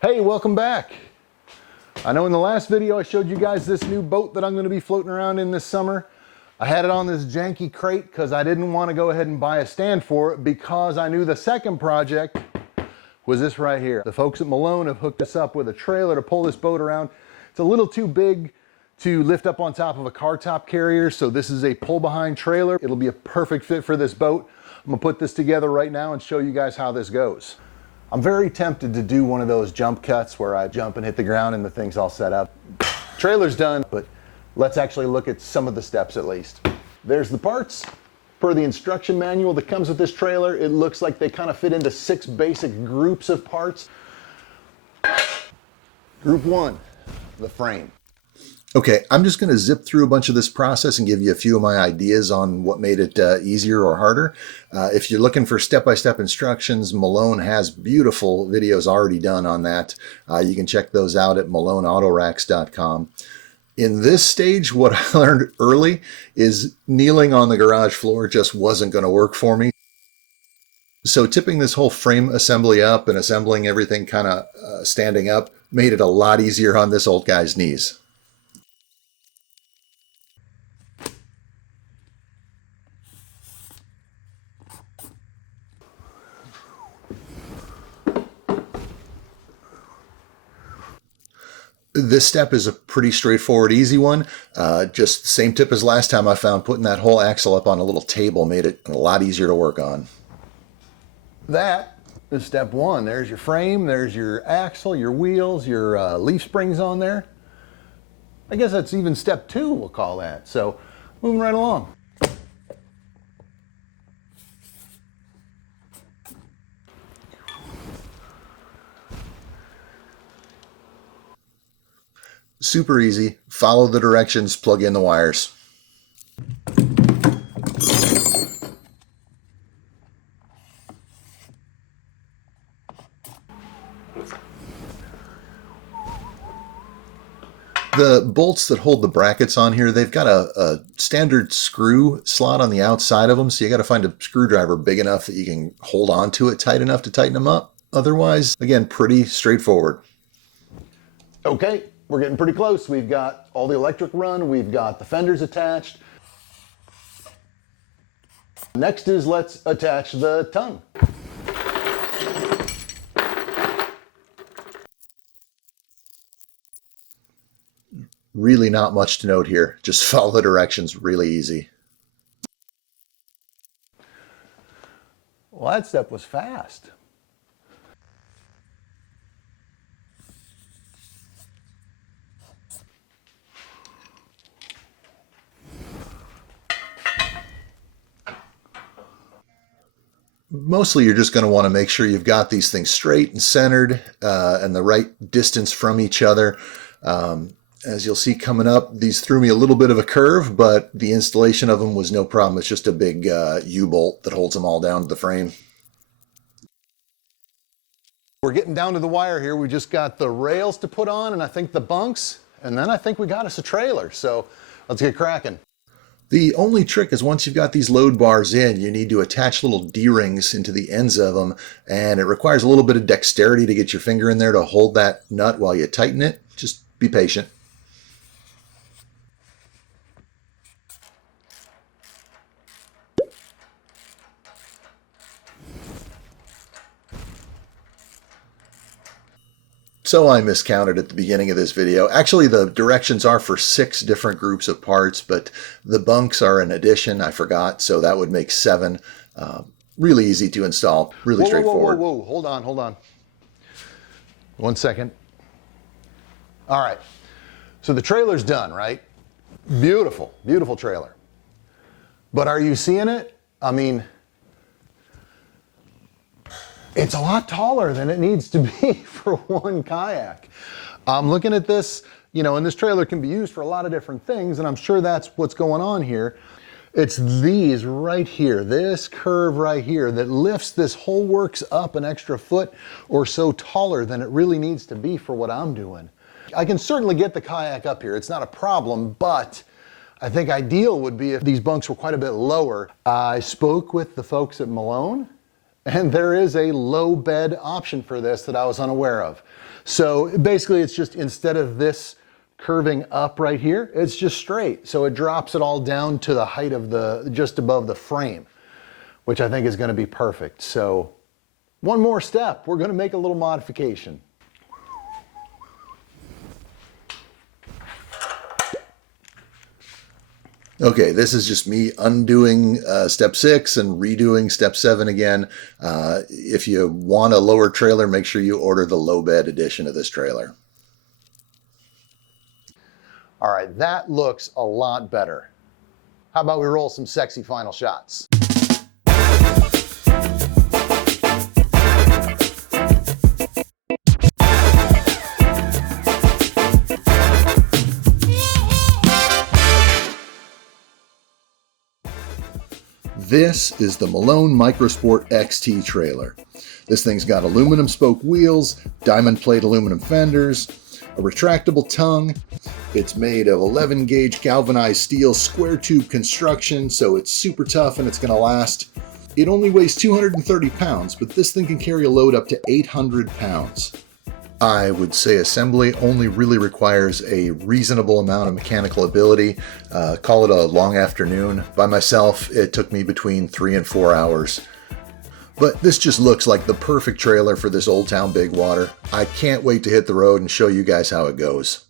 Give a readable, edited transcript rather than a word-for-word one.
Hey, welcome back. I know in the last video I showed you guys this new boat that I'm going to be floating around in this summer. I had it on this janky crate because I didn't want to go ahead and buy a stand for it because I knew the second project was this right here. The folks at Malone have hooked us up with a trailer to pull this boat around. It's a little too big to lift up on top of a car top carrier, so this is a pull behind trailer. It'll be a perfect fit for this boat. I'm gonna put this together right now and show you guys how this goes. I'm very tempted to do one of those jump cuts where I jump and hit the ground and the thing's all set up. Trailer's done, but let's actually look at some of the steps at least. There's the parts. Per the instruction manual that comes with this trailer, it looks like they kind of fit into 6 basic groups of parts. Group 1, the frame. Okay, I'm just going to zip through a bunch of this process and give you a few of my ideas on what made it easier or harder. If you're looking for step-by-step instructions, Malone has beautiful videos already done on that. You can check those out at maloneautoracks.com. In this stage, what I learned early is kneeling on the garage floor just wasn't going to work for me. So tipping this whole frame assembly up and assembling everything kind of standing up made it a lot easier on this old guy's knees. This step is a pretty straightforward, easy one. Just the same tip as last time. I found putting that whole axle up on a little table made it a lot easier to work on. That is step 1. There's your frame, there's your axle, your wheels, your leaf springs on there. I guess that's even step 2, we'll call that. So moving right along. Super easy. Follow the directions, plug in the wires. The bolts that hold the brackets on here, they've got a standard screw slot on the outside of them, so you got to find a screwdriver big enough that you can hold on to it tight enough to tighten them up. Otherwise, again, pretty straightforward. Okay. We're getting pretty close. We've got all the electric run. We've got the fenders attached. Next is let's attach the tongue. Really not much to note here. Just follow the directions, really easy. Well, that step was fast. Mostly you're just going to want to make sure you've got these things straight and centered and the right distance from each other. As you'll see coming up, these threw me a little bit of a curve, but the installation of them was no problem. It's just a big U-bolt that holds them all down to the frame. We're getting down to the wire here. We just got the rails to put on and I think the bunks, and then I think we got us a trailer. So let's get cracking. The only trick is once you've got these load bars in, you need to attach little D-rings into the ends of them, and it requires a little bit of dexterity to get your finger in there to hold that nut while you tighten it. Just be patient. So I miscounted at the beginning of this video. Actually, the directions are for 6 different groups of parts, but the bunks are an addition. I forgot, so that would make 7. Really easy to install, really straightforward. Whoa, hold on. 1 second. All right, so the trailer's done, right? Beautiful, beautiful trailer. But are you seeing it? I mean, it's a lot taller than it needs to be for one kayak. I'm looking at this, you know, and this trailer can be used for a lot of different things, and I'm sure that's what's going on here. It's these right here, this curve right here that lifts this whole works up an extra foot or so taller than it really needs to be for what I'm doing. I can certainly get the kayak up here. It's not a problem, but I think ideal would be if these bunks were quite a bit lower. I spoke with the folks at Malone, And there is a low bed option for this that I was unaware of. So basically it's just, instead of this curving up right here, it's just straight. So it drops it all down to the height of just above the frame, which I think is going to be perfect. So one more step, we're going to make a little modification. Okay, this is just me undoing step 6 and redoing step 7 again. If you want a lower trailer, make sure you order the low bed edition of this trailer. All right, that looks a lot better. How about we roll some sexy final shots? This is the Malone MicroSport XT trailer. This thing's got aluminum spoke wheels, diamond plate aluminum fenders, a retractable tongue. It's made of 11 gauge galvanized steel square tube construction, so it's super tough and it's going to last. It only weighs 230 pounds, but this thing can carry a load up to 800 pounds. I would say assembly only really requires a reasonable amount of mechanical ability. Call it a long afternoon. By myself, it took me between 3 and 4 hours. But this just looks like the perfect trailer for this OldTown Bigwater. I can't wait to hit the road and show you guys how it goes.